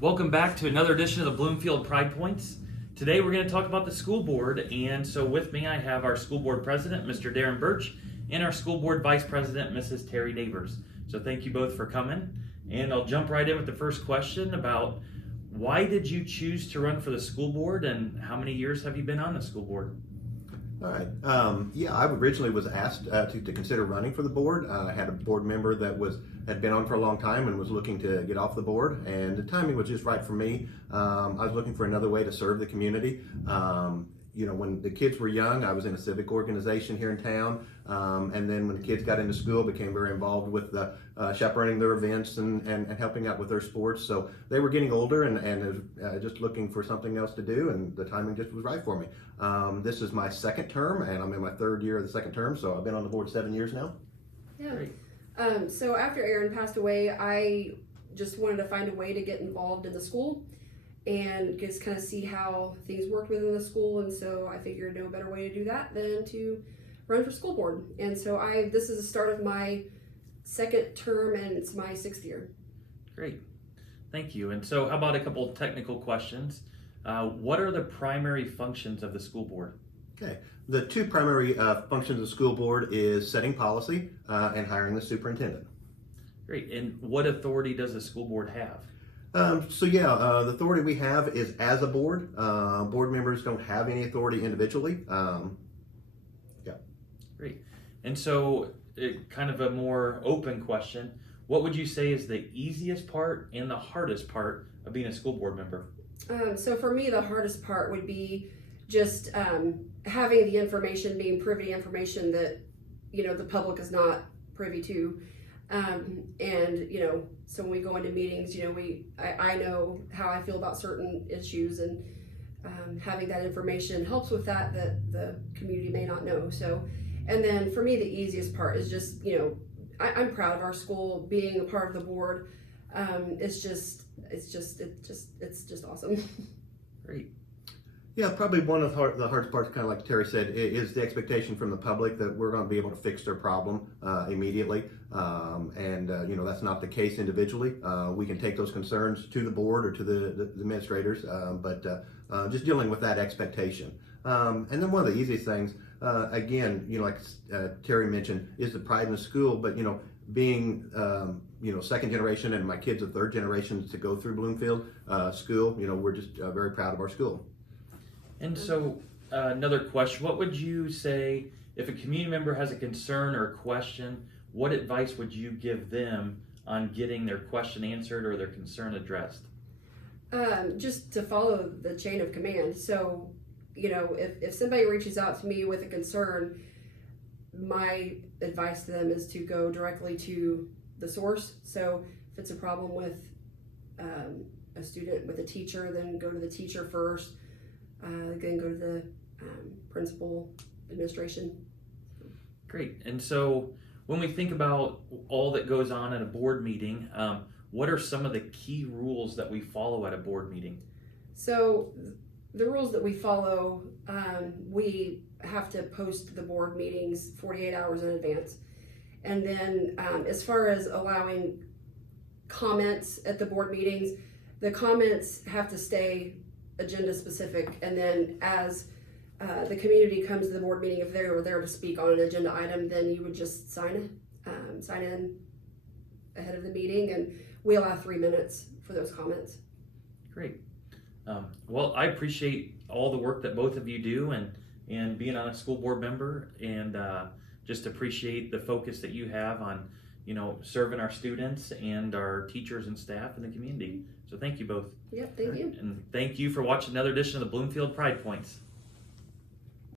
Welcome back to another edition of the Bloomfield Pride Points. Today we're going to talk about the school board, and so with me I have our school board president, Mr. Darren Burch, and our school board vice president, Mrs. Terri Neighbors. So thank you both for coming, and I'll jump right in with the first question about why did you choose to run for the school board, and how many years have you been on the school board? All right. I originally was asked to consider running for the board. I had a board member that had been on for a long time and was looking to get off the board, and the timing was just right for me. I was looking for another way to serve the community. When the kids were young, I was in a civic organization here in town, and then when the kids got into school, became very involved with the chaperoning their events and helping out with their sports. So they were getting older and just looking for something else to do, and the timing just was right for me. This is my second term, and I'm in my third year of the second term, so I've been on the board 7 years now. Yeah. Great. So after Aaron passed away, I just wanted to find a way to get involved in the school and just kind of see how things worked within the school. And so I figured no better way to do that than to run for school board. And so this is the start of my second term, and it's my 6th year. Great. Thank you. And so how about a couple technical questions? What are the primary functions of the school board? Okay. The two primary functions of the school board is setting policy and hiring the superintendent. Great. And what authority does the school board have? The authority we have is as a board. Board members don't have any authority individually. Great. And so, kind of a more open question, what would you say is the easiest part and the hardest part of being a school board member? So for me, the hardest part would be just having the information, being privy to information that, the public is not privy to. So when we go into meetings, I know how I feel about certain issues, and having that information helps with that the community may not know. So, and then for me, the easiest part is just, I'm proud of our school being a part of the board. It's just awesome. Great. Yeah, probably one of the hardest parts, kind of like Terry said, is the expectation from the public that we're going to be able to fix their problem immediately. That's not the case individually. We can take those concerns to the board or to the administrators, but just dealing with that expectation. And then one of the easiest things, like Terry mentioned, is the pride in the school, but being second generation, and my kids are third generation to go through Bloomfield school, we're just very proud of our school. And so, another question, what would you say if a community member has a concern or a question, what advice would you give them on getting their question answered or their concern addressed? Just to follow the chain of command. So, if somebody reaches out to me with a concern, my advice to them is to go directly to the source. So if it's a problem with a student, with a teacher, then go to the teacher first, then go to the principal, administration. Great. And so when we think about all that goes on at a board meeting, what are some of the key rules that we follow at a board meeting? So the rules that we follow, we have to post the board meetings 48 hours in advance. And then as far as allowing comments at the board meetings, the comments have to stay agenda specific. And then as the community comes to the board meeting, if they were there to speak on an agenda item, then you would just sign in ahead of the meeting, and we allow 3 minutes for those comments. Great. Well, I appreciate all the work that both of you do and being on a school board member, and just appreciate the focus that you have on, serving our students and our teachers and staff in the community. So thank you both. Yep, thank you. And thank you for watching another edition of the Bloomfield Pride Points.